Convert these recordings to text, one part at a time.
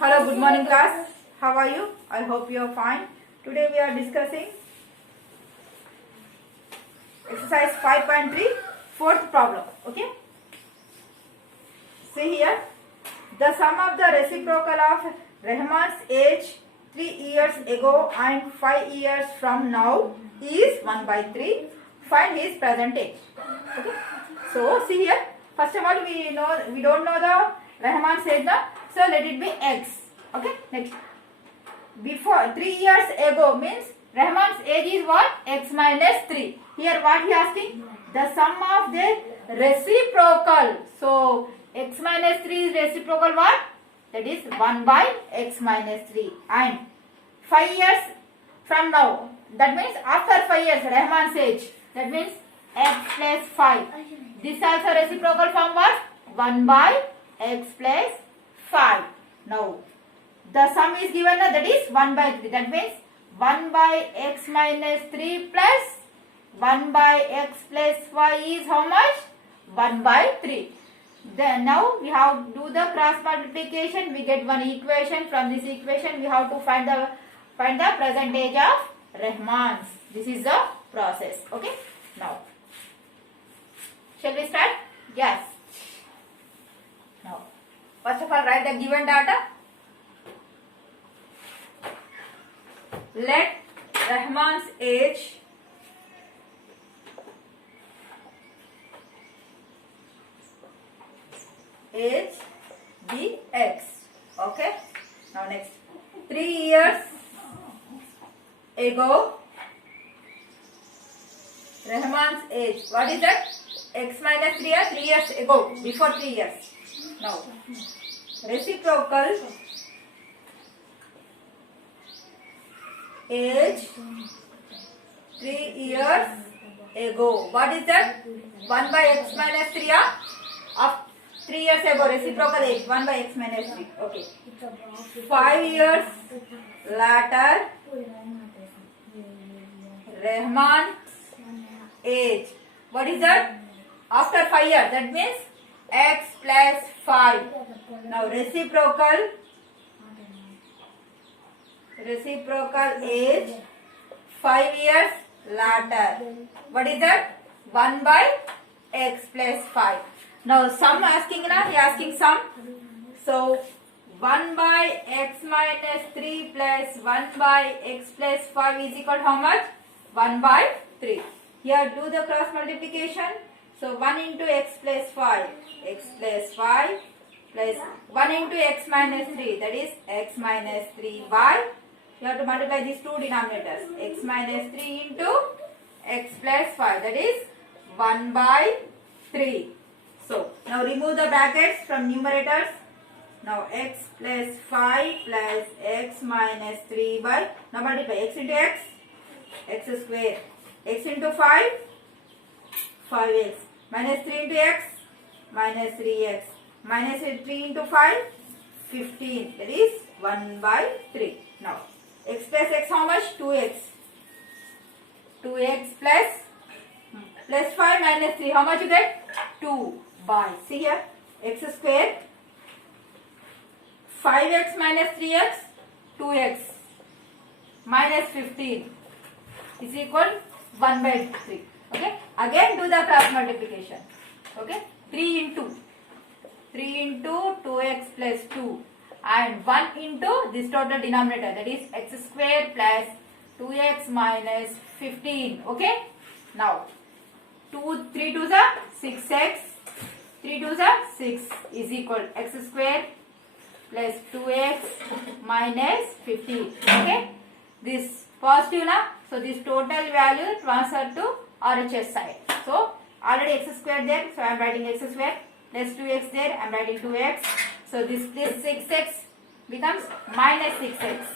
Hello, good morning class. How are you? I hope you are fine. Today we are discussing exercise 5.3, fourth problem. Okay. See here. The sum of the reciprocal of Rahman's age 3 years ago and 5 years from now is 1/3. Find his present age. Okay. So see here. First of all, we don't know the Rahman's age now. So let it be x. Okay. Next. Before 3 years ago means Rahman's age is what? X minus 3. Here what he asking? The sum of their reciprocal. So x minus 3 is reciprocal what? That is 1 by x minus 3. And 5 years from now. That means after 5 years Rahman's age. That means x plus 5. This also reciprocal form was 1 by x plus 5. Now the sum is given, that is 1 by 3. That means 1 by x minus 3 plus 1 by x plus 5 is how much? 1 by 3. Then now we have to do the cross multiplication. We get one equation. From this equation we have to find the present age of Rahman's. This is the process. Okay. Now shall we start? Yes. Now first of all write the given data. Let Rahman's age be x. Okay. Now next. 3 years ago Rahman's age. What is that? X minus 3 or 3 years ago. Before 3 years. Now reciprocal age 3 years ago. What is that? 1 by x minus 3 of 3 years ago. Reciprocal age 1 by x minus 3. Okay. 5 years later Rahman's age. What is that? After 5 years. That means x plus 5. Now reciprocal age 5 years later. What is that? 1 by x plus 5. Now sum asking na, he asking sum. So 1 by x minus 3 plus 1 by x plus 5 is equal to how much? 1 by 3. Here do the cross multiplication. So 1 into x plus 5 plus 1 into x minus 3, that is x minus 3 by, you have to multiply these two denominators, x minus 3 into x plus 5, that is 1 by 3. So now remove the brackets from numerators. Now x plus 5 plus x minus 3 by, now multiply x into x square, x into 5, 5x, minus 3 into x, minus 3x, minus 3 into 5, 15, that is 1 by 3. Now x plus x how much? 2x. 2x plus 5 minus 3, how much you get? 2 by, see here, x square, 5x minus 3x, 2x, minus 15 is equal 1 by 3. Okay. Again do the cross multiplication. Okay. 3 into 2x plus 2 and 1 into this total denominator, that is x square plus 2x minus 15. Okay. Now 3 2s are 6x, 3 2s are 6 is equal x square plus 2x minus 15. Okay. This positive na, so this total value transfer to RHS side. So already x square there, so I am writing x square plus 2x there, I am writing 2x. So this 6x becomes minus 6x.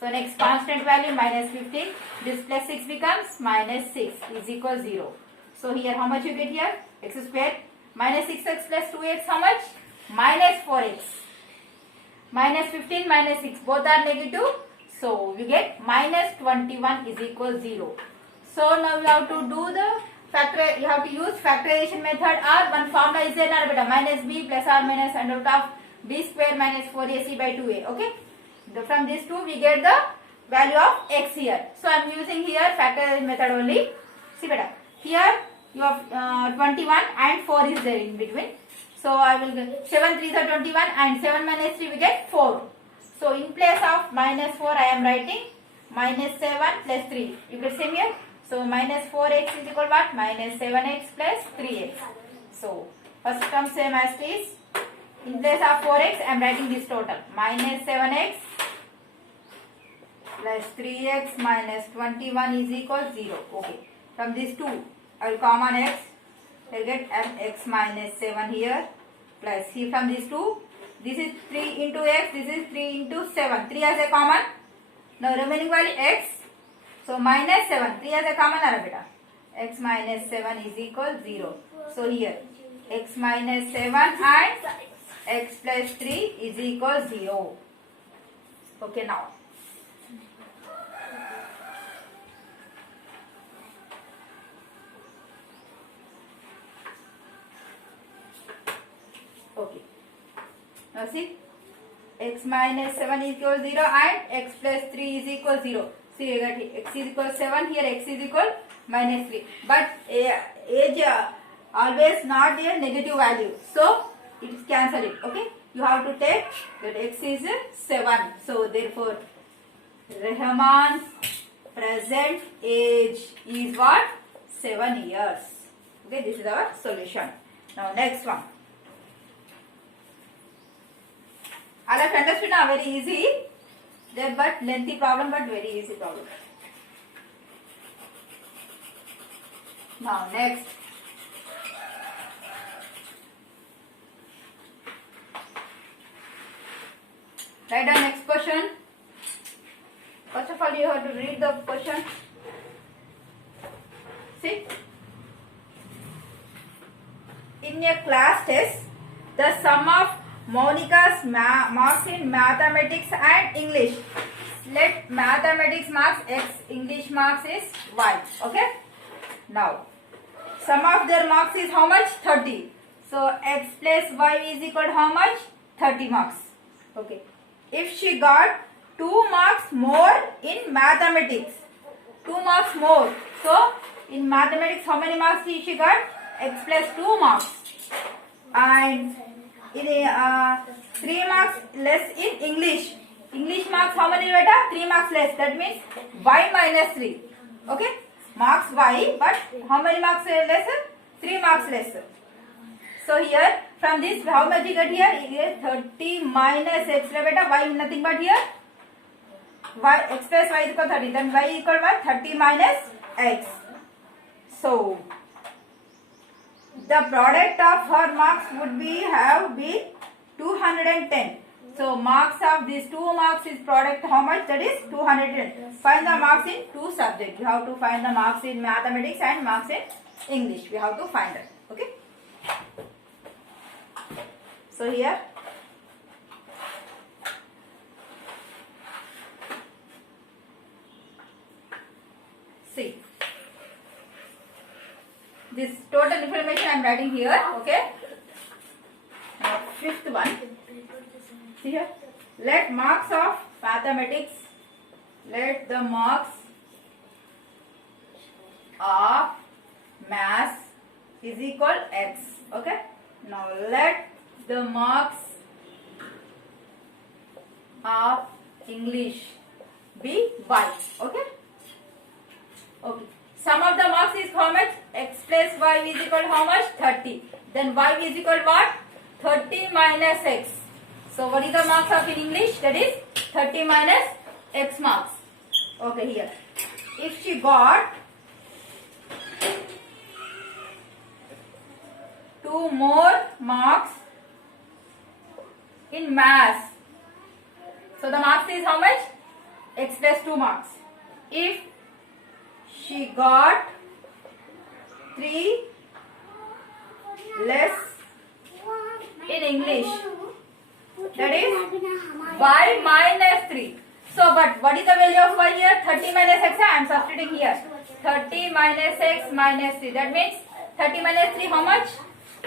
So next constant value minus 15. This plus 6 becomes minus 6 is equal 0. So here how much you get here? X square minus 6x plus 2x how much? Minus 4x. Minus 15 minus 6 both are negative. So we get minus 21 is equal 0. So now we have to do the you have to use factorization method, or one formula is there, beta, minus b plus or minus under root of b square minus 4ac by 2a. Okay, from these two we get the value of x here. So I am using here factorization method only. See beta, here you have 21 and 4 is there in between. So I will get 7 3s are 21 and 7 minus 3 we get 4. So in place of minus 4 I am writing minus 7 plus 3. You get same here. So minus 4x is equal what? Minus 7x plus 3x. So first term same as this. In place of 4x I am writing this total. Minus 7x plus 3x minus 21 is equal 0. Okay. From these two I will common x. I will get x minus 7 here. Plus here from these two. This is 3 into x. This is 3 into 7. 3 as a common. Now remaining value x. So minus 7, 3 as a common beta. X minus 7 is equal 0. So here x minus 7 and x plus 3 is equal 0. Okay, now. Okay. Now see, x minus 7 is equal 0 and x plus 3 is equal 0. See, you got x is equal 7, here x is equal minus 3. But age always not a negative value. So, it is cancel it. Okay. You have to take that x is 7. So, therefore, Rahman's present age is what? 7 years. Okay. This is our solution. Now, next one. All have understood now, very easy. There but lengthy problem, but very easy problem. Now next. Write down next question. First of all, you have to read the question. See. In a class test, the sum of Monika's marks in mathematics and English. Let mathematics marks x, English marks is y. Okay. Now, sum of their marks is how much? 30. So, x plus y is equal to how much? 30 marks. Okay. If she got 2 marks more in mathematics, 2 marks more. So, in mathematics, how many marks she got? X plus 2 marks. And in 3 marks less in English. English marks how many beta? 3 marks less. That means y minus 3. Okay. Marks y, but how many marks less? 3 marks less. So here from this how much you get here? Here 30 minus x beta. Y nothing but here y x plus y is equal 30. Then y equal what? 30 minus x. So the product of her marks would be 210. So marks of these 2 marks is product how much? That is 210. Find the marks in 2 subjects. You have to find the marks in mathematics and marks in English. We have to find that. Okay. So here. See. This total information I am writing here. Okay. Now, 5th one. See here. Let marks of mathematics. Let the marks of maths is equal x. Okay. Now let the marks of English be y. Okay. Okay. Sum of the marks is how much? X plus y is equal to how much? 30. Then y is equal to what? 30 minus x. So what is the marks of in English? That is 30 minus x marks. Okay, here. If she got 2 more marks in maths. So the marks is how much? X plus 2 marks. If she got 3 less in English, that is y minus 3. So, but what is the value of y here? 30 minus x. I am substituting here. 30 minus x minus 3. That means 30 minus 3 how much?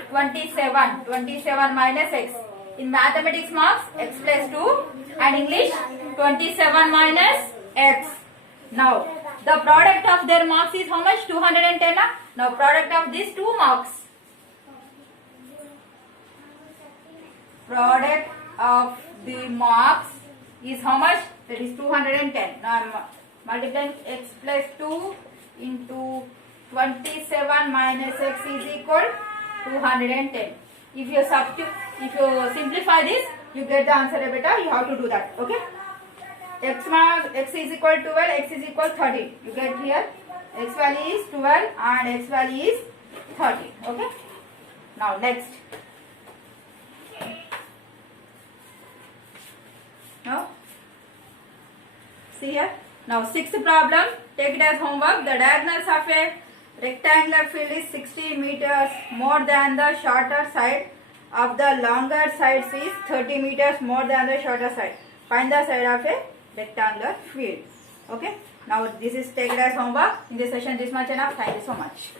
27. 27 minus x. In mathematics marks x plus 2 and English 27 minus x. Now the product of their marks is how much? 210. Now product of these two marks. Product of the marks is how much? That is 210. Now I am multiplying x plus 2 into 27 minus x is equal 210. If you simplify this, you get the answer better. You have to do that. Okay. X is equal to 12, x is equal 30. You get here x value is 12 and x value is 30. Okay. Now next. Now see here. Now sixth problem. Take it as homework. The diagonals of a rectangular field is 60 meters more than the shorter side of the longer side is 30 meters more than the shorter side. Find the side of a rectangular field. Okay. Now this is taken as homework. In this session this much enough. Thank you so much.